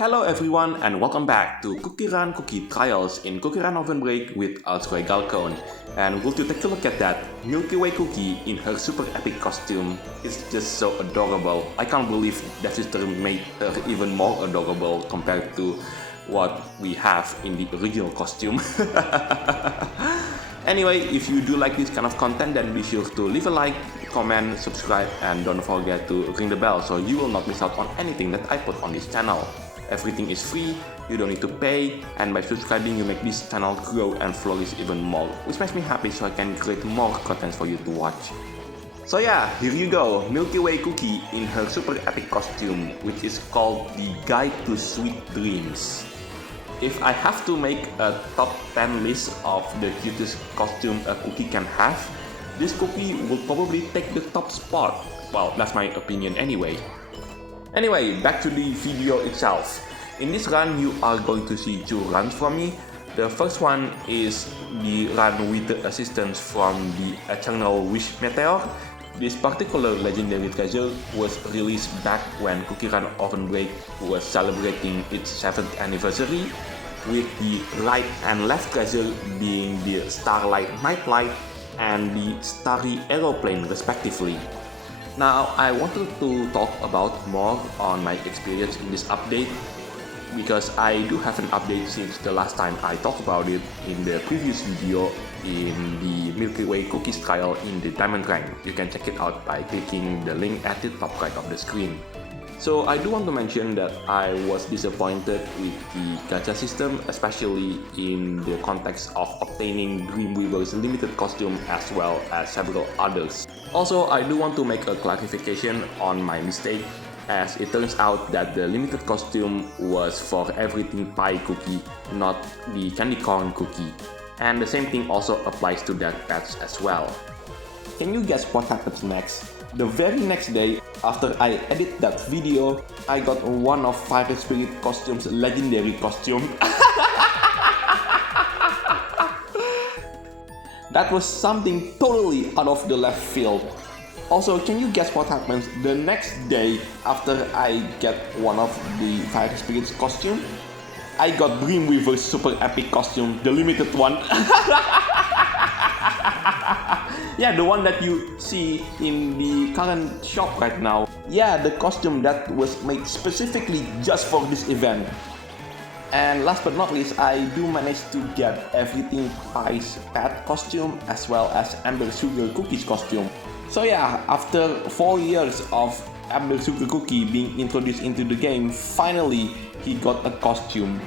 Hello everyone and welcome back to CookieRun Cookie Trials in CookieRunOvenBreak with Alsroy Galcone. And will you take a look at that? Milkywaycookie in her super epic costume is just so adorable. I can't believe Devsisters made her even more adorable compared to what we have in the original costume. Anyway, if you do like this kind of content, then be sure to leave a like, comment, subscribe, and don't forget to ring the bell so you will not miss out on anything that I put on this channel. Everything is free, you don't need to pay, and by subscribing you make this channel grow and flourish even more, which makes me happy so I can create more content for you to watch. So yeah, here you go, Milkywaycookie in her super epic costume, which is called the Guide to Sweet Dreams. If I have to make a top 10 list of the cutest costume a cookie can have, this cookie will probably take the top spot. Well, that's my opinion anyway. Anyway, back to the video itself. In this run, you are going to see two runs from me. The first one is the run with the assistance from the Eternal Wish Meteor. This particular legendary treasure was released back when CookieRunOvenBreak was celebrating its 7th anniversary, with the right and left treasure being the Starlight Nightlight and the Starry Aeroplane respectively. Now, I wanted to talk about more on my experience in this update because I do have an update since the last time I talked about it in the previous video in the Milkywaycookie trial in the Diamond rank. You can check it out by clicking the link at the top right of the screen. So I do want to mention that I was disappointed with the gacha system, especially in the context of obtaining Dreamweaver's limited costume as well as several others. Also, I do want to make a clarification on my mistake, as it turns out that the limited costume was for everything pie cookie, not the candy corn cookie. And the same thing also applies to that patch as well. Can you guess what happens next? The very next day, after I edit that video, I got one of Fire Spirit Costume's legendary costume. That was something totally out of the left field. Also, can you guess what happens the next day after I get one of the Fire Spirit's costume? I got Dreamweaver's super epic costume, the limited one. Yeah, the one that you see in the current shop right now. Yeah, the costume that was made specifically just for this event. And last but not least, I do manage to get Everything Pie's pet costume as well as Amber Sugar Cookie's costume. So yeah, after 4 years of Amber Sugar Cookie being introduced into the game, finally he got a costume.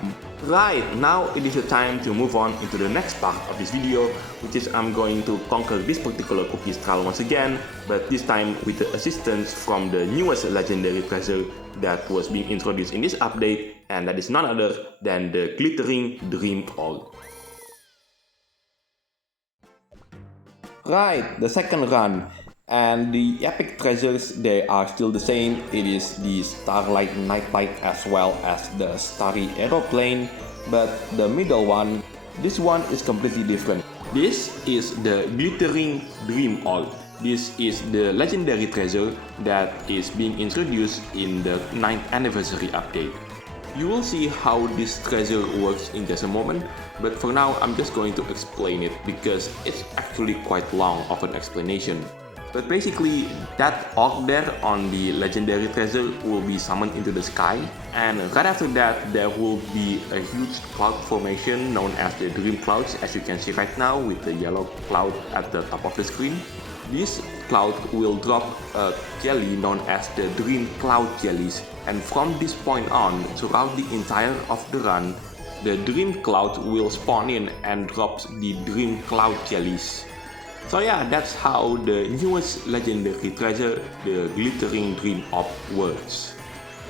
Right, now it is the time to move on into the next part of this video, which is I'm going to conquer this particular cookie's trial once again, but this time with the assistance from the newest legendary treasure that was being introduced in this update, and that is none other than the Glittering Dream Orb. Right, the second run. And the epic treasures, they are still the same. It is the Starlight Nightlight as well as the Starry Aeroplane, but the middle one, this one is completely different. This is the Glittering Dream Orb. This is the legendary treasure that is being introduced in the 9th anniversary update. You will see how this treasure works in just a moment, but for now I'm just going to explain it because it's actually quite long of an explanation. But basically, that orb there on the legendary treasure will be summoned into the sky, and right after that there will be a huge cloud formation known as the Dream Clouds, as you can see right now with the yellow cloud at the top of the screen. This cloud will drop a jelly known as the Dream Cloud Jellies, and from this point on, throughout the entire of the run, the Dream Cloud will spawn in and drops the Dream Cloud Jellies. So yeah, that's how the newest legendary treasure, the Glittering Dream Orb, works.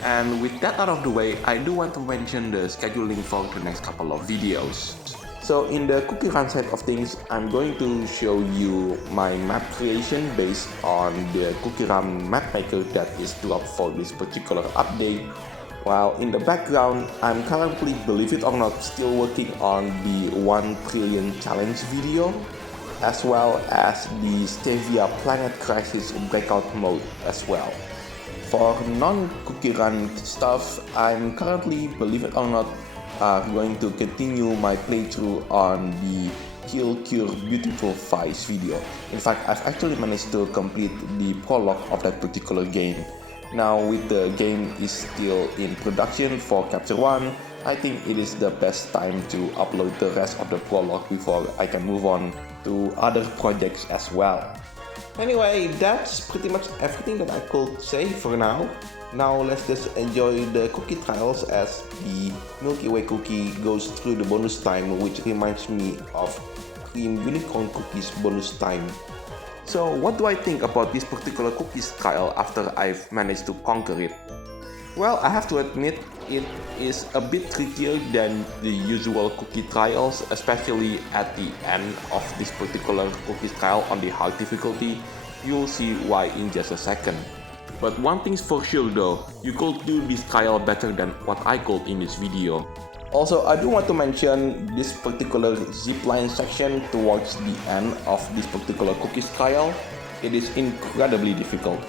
And with that out of the way, I do want to mention the scheduling for the next couple of videos. So in the cookie run side of things, I'm going to show you my map creation based on the CookieRun map maker that is dropped for this particular update. While in the background, I'm currently, believe it or not, still working on the 1 trillion challenge video, as well as the Stevia Planet Crisis breakout mode as well. for non-CookieRun stuff, I'm currently, believe it or not, going to continue my playthrough on the Kill Cure Beautiful Fries video. In fact, I've actually managed to complete the prologue of that particular game. Now, with the game is still in production for Chapter 1, I think it is the best time to upload the rest of the prologue before I can move on to other projects as well. Anyway, that's pretty much everything that I could say for now. Now let's just enjoy the cookie trials as the Milky Way cookie goes through the bonus time, which reminds me of cream unicorn cookies bonus time. So what do I think about this particular cookies trial after I've managed to conquer it? Well, I have to admit it is a bit trickier than the usual cookie trials, especially at the end of this particular cookies trial on the hard difficulty. You'll see why in just a second. But one thing's for sure though, you could do this trial better than what I could in this video. Also, I do want to mention this particular zipline section towards the end of this particular cookies trial. It is incredibly difficult.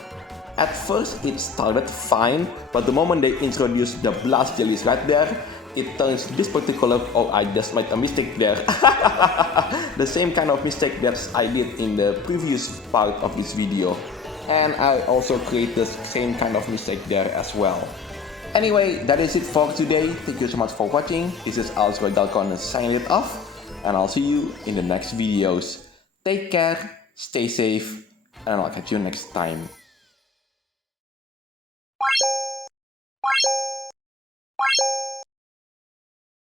At first it started fine, but the moment they introduced the blast jellies right there, it turns this particular, oh, I just made a mistake there. The same kind of mistake that I did in the previous part of this video. And I also create the same kind of mistake there as well. Anyway, that is it for today. Thank you so much for watching. This is Galcon signing it off, and I'll see you in the next videos. Take care, stay safe, and I'll catch you next time.